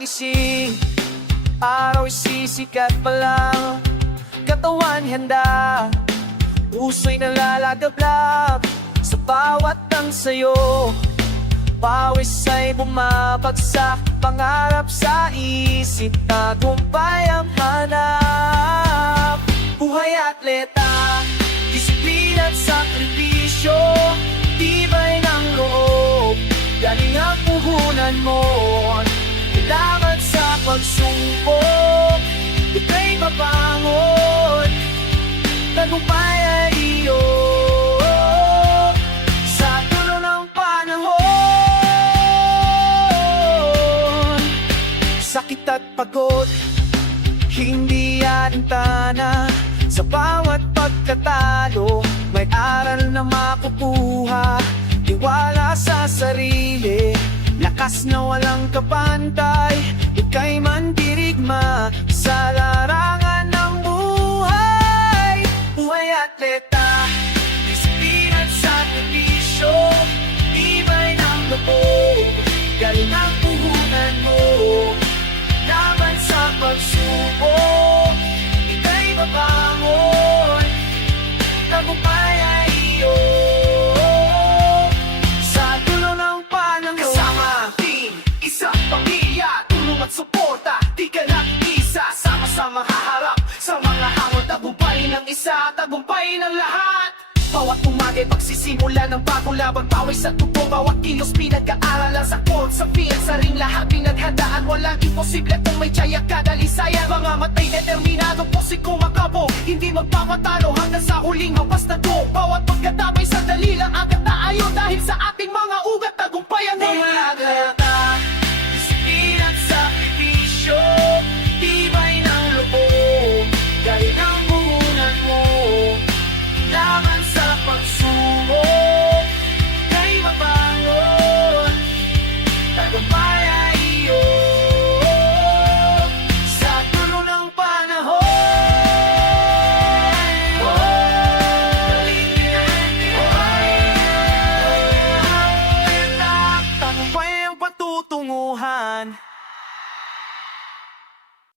gising, araw'y sisikat pa lang. Katawan handa, puso'y nalalagablab sa bawat ng sayo. Pawis ay bumabagsak, pangarap sa isip, tagumpay ang hanap. Buhay atleta, disiplina at sakripisyo, tibay ng loob, galing ang puhunan mo. Kailangan sa pagsumpong, ika'y mabangon, tagumpay ay iyo. Sa dulo ng panahon, sakit at pagod, hindi alintana. Sa bawat pagkatalo, may aral na makukuha. Tiwala sa sarili, lakas na walang kapantay, ika'y mandirigma sa larangan ng buhay. Buhay atleta, disiplina at sakripisyo, tibay ng loob, galing ang puhunan mo. Laban sa pagsubok, ika'y mabangon, tagumpay ay iyo. Sa dulo ng panahon, kasama team, isang pamilya, tulong at suporta, di ka nag-isa. Sama-sama haharap sa mga hamon, tagumpay ng isa, tagumpay ng lahat. Bawat umagay pagsisimula ng bagong laban, pawis at tubo, bawat kilos pinag-aaralan. Sa court, sa field, sa ring, lahat pinaghandaan. Walang imposible kung may tiyaya ka, dalisayan. Mga matay determinado, puso'y kumakabo, hindi magpapatalo hanggang sa huling hampas na to. Bawat pagkatabay, sandali lang ang kataayo, dahil sa atin